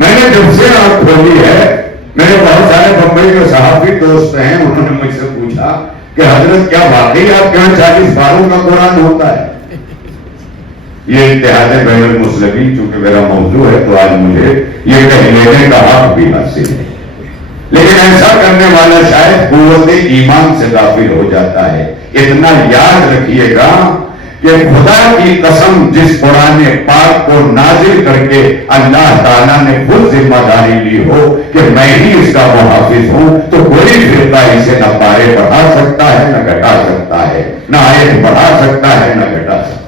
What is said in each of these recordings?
میں نے جب سے آپ کھولی ہے، میرے بہت سارے بمبئی کے صحافی دوست ہیں، انہوں نے مجھ سے پوچھا کہ حضرت کیا واقعی آپ کے یہاں 40 پاروں کا قرآن ہوتا ہے؟ یہ اتحاد بین المسلمین چونکہ میرا موضوع ہے تو آج مجھے یہ کہہ لینے کا حق بھی حاصل ہے، لیکن ایسا کرنے والا شاید قوت ایمان سے غافل ہو جاتا ہے۔ اتنا یاد رکھیے گا کہ خدا کی قسم جس قرآن پاک کو نازل کر کے اللہ تعالیٰ نے خود ذمہ داری لی ہو کہ میں ہی اس کا محافظ ہوں، تو کوئی فرقہ اسے نہ پارے بڑھا سکتا ہے نہ گھٹا سکتا ہے، نہ آیت بڑھا سکتا ہے نہ گھٹا سکتا ہے۔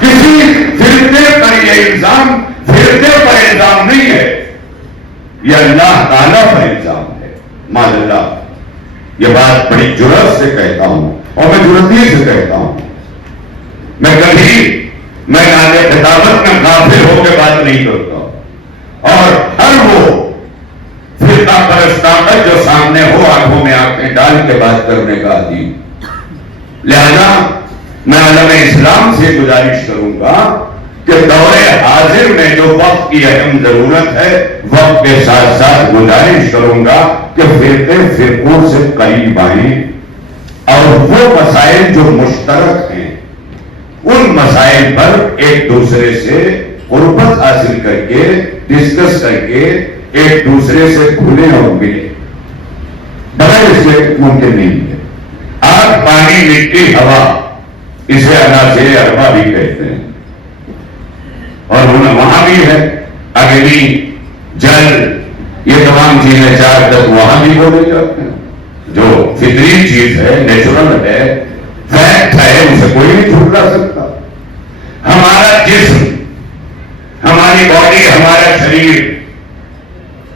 کسی فرقے پر یہ الزام فرقے پر الزام نہیں ہے، یہ اللہ تعالیٰ پر الزام ہے۔ معاذ اللہ، یہ بات بڑی جرأت سے کہتا ہوں اور میں جرأتی سے کہتا ہوں، میں کبھی میدان خطابت میں غافل ہو کے بات نہیں کرتا، اور ہر وہ فرقہ پرست طاقت جو سامنے ہو آنکھوں میں آنکھیں ڈال کے بات کرنے کا عادی۔ لہذا میں عالم اسلام سے گزارش کروں گا کہ دور حاضر میں جو وقت کی اہم ضرورت ہے، وقت کے ساتھ ساتھ گزارش کروں گا کہ فرقے فرقوں سے قریب آئیں اور وہ مسائل جو مشترک ہیں ان مسائل پر ایک دوسرے سے قربت حاصل کر کے ڈسکس کر کے ایک دوسرے سے کھلے اور ملے۔ بغیر اس کے ممکن نہیں ہے۔ آگ، پانی، مٹی، ہوا، اسے عناصر اربعہ بھی کہتے ہیں، اور وہاں بھی ہے اگنی، جل، یہ تمام چیزیں چار تک وہاں بھی بولے جاتے ہیں۔ جو فطری چیز ہے، نیچرل ہے، فیکٹ ہے، اسے کوئی نہیں جھٹلا سکتا۔ ہمارا جسم، ہماری باڈی، ہمارا شریر،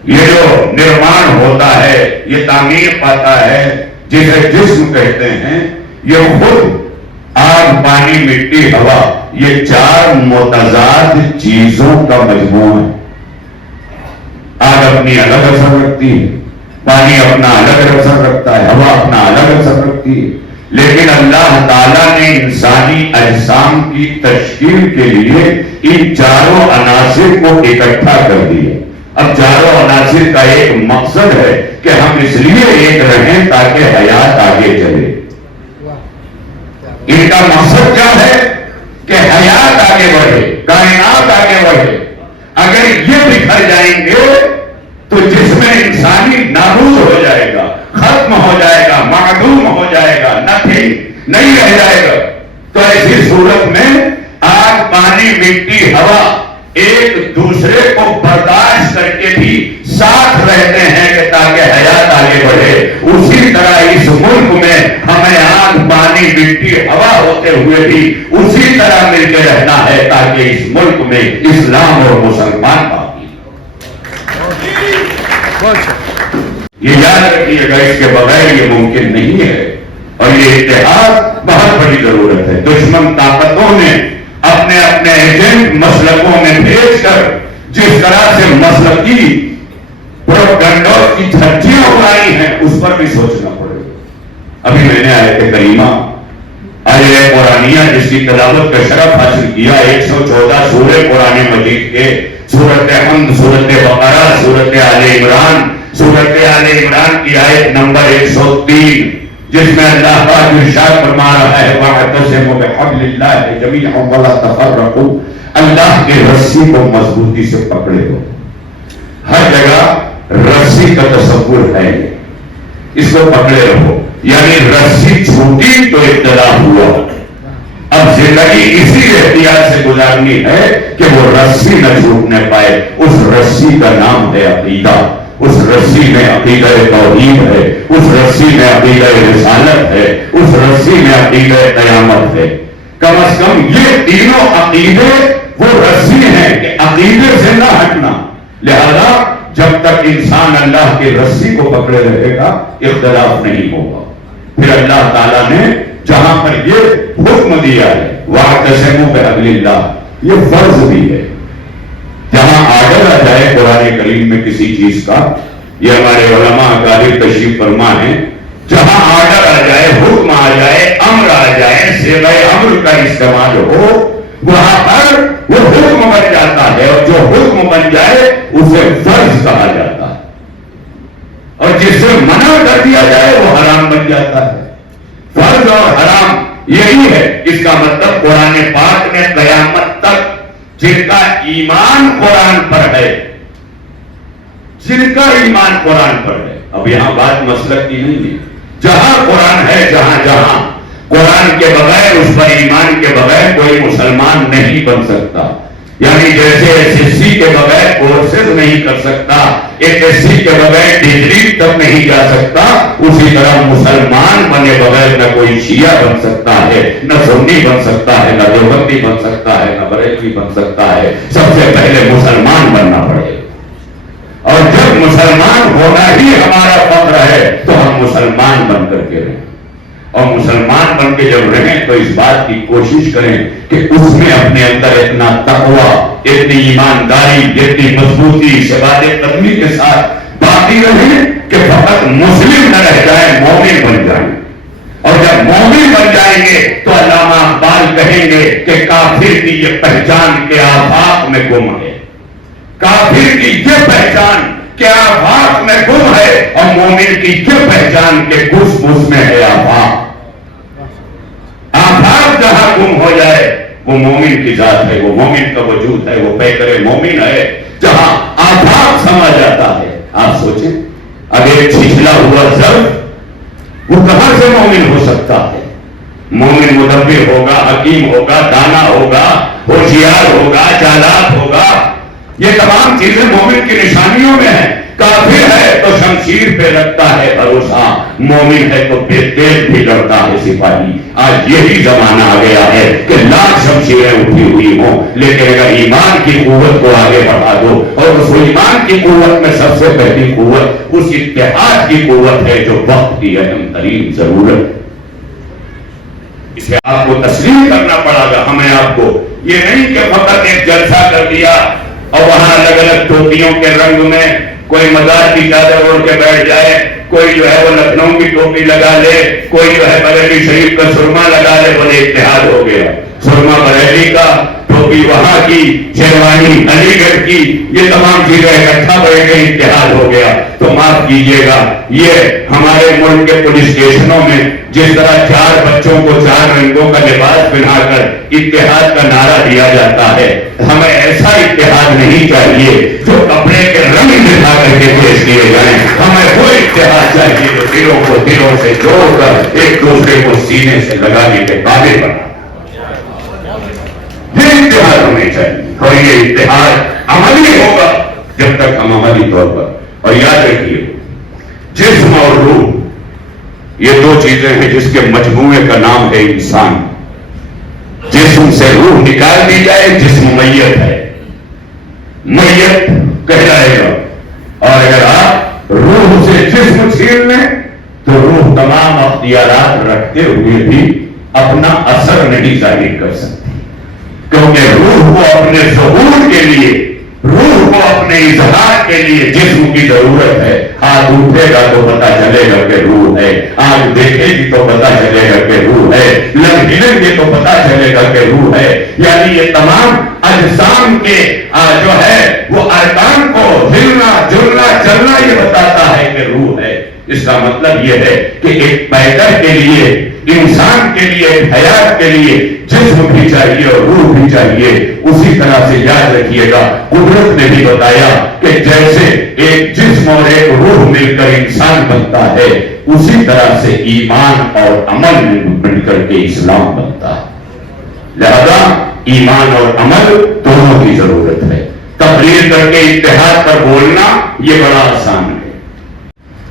یہ جو نرمان ہوتا ہے، یہ تعمیر پاتا ہے، جسے جسم کہتے ہیں، یہ خود آگ، پانی، مٹی، ہوا، یہ چار متضاد چیزوں کا مجموعہ ہے۔ آگ اپنی الگ اثر رکھتی ہے، پانی اپنا الگ اثر رکھتا ہے، ہوا اپنا الگ اثر رکھتی ہے، لیکن اللہ تعالیٰ نے انسانی اجسام کی تشکیل کے لیے ان چاروں عناصر کو اکٹھا کر دیا۔ اب چاروں عناصر کا ایک مقصد ہے کہ ہم اس لیے ایک رہیں تاکہ حیات آگے چلے۔ ان کا مقصد کیا ہے کہ حیات آگے بڑھے، کائنات آگے بڑھے۔ اگر یہ بکھر جائیں گے تو جسم انسانی نابود ہو جائے گا، ختم ہو جائے گا، معدوم ہو جائے گا، نہیں رہ جائے گا۔ تو ایسی صورت میں آگ، پانی، مٹی، ہوا ایک دوسرے کو برداشت کر کے بھی ساتھ رہتے ہیں کہ تاکہ حیات آگے بڑھے۔ اسی طرح اس ملک میں ہمیں آگ، پانی، مٹی، ہوا ہوتے ہوئے بھی اسی طرح مل کے رہنا ہے تاکہ اس ملک میں اسلام اور مسلمان باقی ہو۔ یہ یاد رکھیے گا، اس کے بغیر یہ ممکن نہیں ہے، اور یہ اتحاد بہت بڑی ضرورت ہے۔ دشمن طاقتوں نے اپنے اپنے ایجنٹ مسلکوں میں بھیج کر جس طرح سے مسلکی پروپیگنڈا کی دھجیاں اڑائی ہیں، اس پر بھی سوچنا پڑے گا۔ ابھی میں نے آیت کریمہ، آیت قرآنیہ جس کی تلاوت کا شرف حاصل کیا، 114 سورہ قرآن مجید کے، سورۃ حمد، سورۃ بقرہ، سورۃ آل عمران، سورۃ آل عمران کی آیت نمبر 103، جس میں اللہ پاک ارشاد فرما رہا ہے وَاعْتَصِمُوا بِحَبْلِ اللَّهِ جَمِيعًا وَلَا تَفَرَّقُوا۔ اللہ کے رسی کو مضبوطی سے پکڑے ہو۔ ہر جگہ رسی کا تصور ہے، اس کو پکڑے رہو، یعنی رسی چھوٹی تو ابتلا ہوا۔ اب زندگی اسی احتیاط سے گزارنی ہے کہ وہ رسی نہ چھوٹنے پائے۔ اس رسی کا نام ہے عقیدہ، اس رسی میں عقیدہ توحید ہے، اس رسی میں عقیدہ رسالت ہے، اس رسی میں عقیدہ قیامت ہے۔ کم از کم یہ تینوں عقیدے وہ رسی ہیں کہ عقیدے سے نہ ہٹنا۔ لہذا جب تک انسان اللہ کی رسی کو پکڑے رہے گا اختلاف نہیں ہوگا۔ پھر اللہ تعالیٰ نے جہاں پر یہ حکم دیا ہے وَاعْتَصِمُوا بِحَبْلِ اللَّهِ، یہ فرض بھی ہے۔ جہاں آرڈر آ جائے قرآن کریم میں کسی چیز کا، یہ ہمارے علماء اکابر تشریف فرما ہیں، جہاں آرڈر آ جائے، حکم آ جائے، امر آ جائے، صیغہ امر کا استعمال ہو، وہاں پر وہ حکم بن جاتا ہے، اور جو حکم بن جائے اسے فرض کہا جاتا ہے، اور جس سے منع کر دیا جائے وہ حرام بن جاتا ہے۔ فرض اور حرام یہی ہے۔ اس کا مطلب قرآن پاک نے قیامت تک جن کا ایمان قرآن پر ہے، جن کا ایمان قرآن پر ہے، اب یہاں بات مسلک کی نہیں ہے، جہاں قرآن ہے، جہاں جہاں قرآن کے بغیر، اس پر ایمان کے بغیر کوئی مسلمان نہیں بن سکتا۔ یعنی جیسے SSC کے بغیر کورسز نہیں کر سکتا، SSC کے بغیر ڈگری تک نہیں جا سکتا، اسی طرح مسلمان بنے بغیر نہ کوئی شیعہ بن سکتا ہے، نہ سنی بن سکتا ہے، نہ دیوبندی بن سکتا ہے، نہ بریلوی بن سکتا ہے۔ سب سے پہلے مسلمان بننا پڑے گا، اور جب مسلمان ہونا ہی ہمارا فخر ہے تو ہم مسلمان بن کر کے رہیں، اور مسلمان بن کے جب رہیں تو اس بات کی کوشش کریں کہ اس میں اپنے اندر اتنا تقویٰ، اتنی ایمانداری، اتنی مضبوطی، شباد قدمی کے ساتھ باقی رہیں کہ فقط مسلم نہ رہ جائیں، مومن بن جائیں۔ اور جب مومن بن جائیں گے تو علامہ اقبال کہیں گے کہ کافر کی یہ پہچان کے آفاق میں گم ہے، کافر کی یہ پہچان کیا آفاق میں گم ہے، اور مومن کی یہ پہچان کے گھس گھس میں ہے آفاق۔ آفاق جہاں گم ہو جائے وہ مومن کی ذات ہے، وہ مومن کا وجود ہے، وہ پیکر مومن ہے۔ جہاں آفاق سما جاتا ہے، آپ سوچیں اب ایک چھچلا ہوا ظرف وہ کہاں سے مومن ہو سکتا ہے؟ مومن مدبر ہوگا، حکیم ہوگا، دانا ہوگا، ہوشیار ہوگا، چالاک ہوگا۔ یہ تمام چیزیں مومن کی نشانیوں میں ہیں۔ کافر ہے تو شمشیر پہ رکھتا ہے بھروسہ، مومن ہے تو بے تیل بھی لڑتا ہے سپاہی۔ آج یہی زمانہ آ گیا ہے کہ لاکھ شمشیریں اٹھی ہوئی ہوں، لیکن اگر ایمان کی قوت کو آگے بڑھا دو، اور اس ایمان کی قوت میں سب سے پہلی قوت اس اتحاد کی قوت ہے جو وقت کی اہم ترین ضرورت ہے۔ اسے آپ کو تسلیم کرنا پڑا گا ہمیں، آپ کو یہ نہیں کہ فقط ایک جلسہ کر دیا اور وہاں الگ الگ ٹوپیوں کے رنگ میں کوئی مزار کی چادر اوڑھ کے بیٹھ جائے، کوئی جو ہے وہ لکھنؤ کی ٹوپی لگا لے، کوئی جو ہے بریلی شریف کا سرما لگا لے، بولے اتحاد ہو گیا۔ سرما بریلی کا، ٹوپی وہاں کی، شیروانی علی گڑھ کی، یہ تمام چیزیں اکٹھا بیٹھ کے اتحاد ہو گیا۔ تو معاف کیجیے گا، یہ ہمارے ملک کے پولیس اسٹیشنوں میں جس طرح 4 بچوں کو 4 رنگوں کا لباس پہنا کر اتحاد کا نعرہ دیا جاتا ہے، ہمیں ایسا اتحاد نہیں چاہیے جو کپڑے کے رنگ دکھا کر کے پیش کیے جائیں۔ ہمیں وہ اتحاد چاہیے جو دلوں کو دلوں سے جوڑ کر ایک دوسرے کو سینے سے لگانے کے قابل بنا۔ یہ اتحاد ہونے چاہیے، اور یہ اتحاد عملی ہوگا جب تک ہم عملی طور پر، اور یاد رکھیے جسم اور روح یہ 2 چیزیں ہیں جس کے مجموعے کا نام ہے انسان۔ جسم سے روح نکال دی جائے، جسم میت ہے، میت کہلائے گا، اور اگر آپ روح سے جسم چھین لیں تو روح تمام اختیارات رکھتے ہوئے بھی اپنا اثر نہیں ظاہر کر سکتی، کیونکہ روح کو اپنے ظہور کے لیے، روح کو اپنے اظہار کے لیے جسم کی ضرورت ہے۔ ہاتھ اٹھے گا تو پتا چلے گا کہ روح ہے، آنکھ دیکھے گی تو پتا چلے گا کہ روح ہے، لب ہلیں گے تو پتا چلے گا کہ روح ہے۔ یعنی یہ تمام اجسام کے جو ہے وہ ارکان کو ہلنا جلنا چلنا یہ بتاتا ہے کہ روح ہے۔ اس کا مطلب یہ ہے کہ ایک پیکر کے لیے، انسان کے لیے، حیات کے لیے جسم بھی چاہیے اور روح بھی چاہیے۔ اسی طرح سے یاد رکھیے گا، قدرت نے بھی بتایا کہ جیسے ایک جسم اور ایک روح مل کر انسان بنتا ہے، اسی طرح سے ایمان اور عمل مل کر کے اسلام بنتا ہے۔ لہذا ایمان اور عمل دونوں کی ضرورت ہے۔ تقریر کر کے اتحاد پر بولنا یہ بڑا آسان ہے،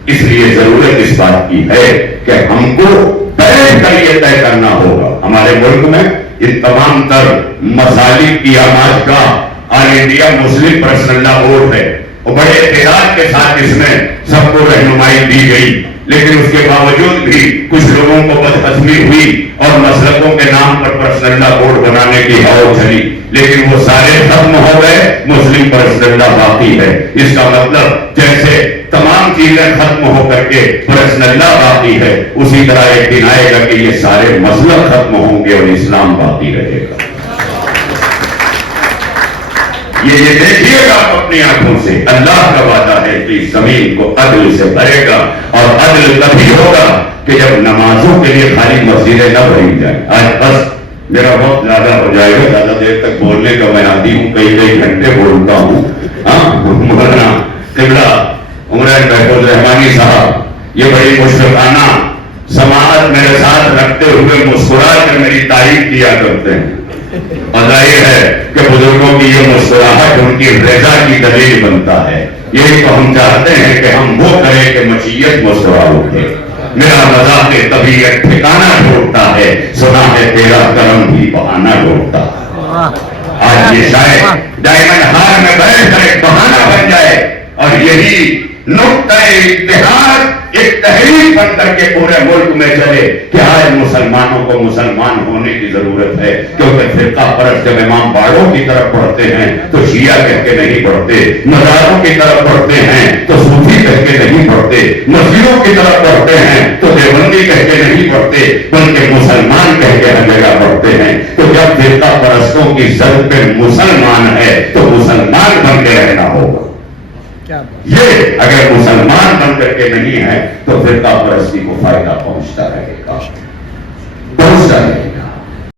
اس لیے ضرورت اس بات کی ہے کہ ہم کو بیٹھ کر یہ طے کرنا ہوگا۔ ہمارے ملک میں ان تمام تر مسالک کی آماجگاہ آل انڈیا مسلم پرسنل لا بورڈ ہے، اور بڑے اعتراض کے ساتھ اس میں سب کو رہنمائی دی گئی، لیکن اس کے باوجود بھی کچھ لوگوں کو بدہضمی ہوئی اور مسلکوں کے نام پر پرسنل لا بورڈ بنانے کی ہوا چلی، لیکن وہ سارے ختم ہو گئے، مسلم پرسنل لا باقی ہے۔ اس کا مطلب جیسے تمام چیزیں ختم ہو کر کے پرسنل لا باقی ہے، اسی طرح ایک دن آئے گا کہ یہ سارے مسلک ختم ہوں گے اور اسلام باقی رہے گا۔ یہ دیکھیے گا آپ اپنی آنکھوں سے، اللہ کا وعدہ ہے کہ اس زمین کو عدل سے بھرے گا، اور عدل تبھی ہوگا کہ جب نمازوں کے لیے خالی مسجدیں نہ بھری جائیں۔ آج بس میرا وقت زیادہ ہو جائے گا، زیادہ دیر تک بولنے کا میں عادی ہوں، کئی گھنٹے بولتا ہوں۔ مولانا قبلہ عمران محفوظ رحمانی صاحب یہ بڑی مشفقانہ سماعت میرے ساتھ رکھتے ہوئے مسکرا کر میری تعریف کیا کرتے ہیں، اور ظاہر ہے کہ بزرگوں کی یہ مسکراہٹ ان کی رضا کی دلیل بنتا ہے۔ یہی تو ہم چاہتے ہیں کہ ہم وہ کریں کہ مشیت مسکرا اٹھے۔ میرا مذاق طبیعت ٹھکانہ ڈھونڈتا ہے، سنا ہے تیرا کرم بھی بہانہ ڈھونڈتا ہے۔ آج یہ شاید ڈائمنڈ ہار میں بیٹھ کر ایک بہانہ بن جائے، اور یہی نقطۂ اتحاد ایک تحریک بن کر کے پورے ملک میں چلے کہ آج مسلمانوں کو مسلمان ہونے کی ضرورت ہے، کیونکہ فرقہ پرست جب امام باڑوں کی طرف پڑھتے ہیں تو شیعہ کہہ کے نہیں پڑھتے، مزاروں کی طرف پڑھتے ہیں تو صوفی کہہ کے نہیں پڑھتے، مسجدوں کی طرف پڑھتے ہیں تو دیوبندی کہہ کے نہیں پڑھتے، بلکہ مسلمان کہہ کے ہر جگہ پڑھتے ہیں۔ تو جب فرقہ پرستوں کی زد پہ مسلمان ہے تو مسلمان بن کے رہنا ہوگا۔ یہ اگر مسلمان بن کر کے نہیں ہے تو فرقہ پرستی کو فائدہ پہنچتا رہے گا، پہنچتا رہے گا۔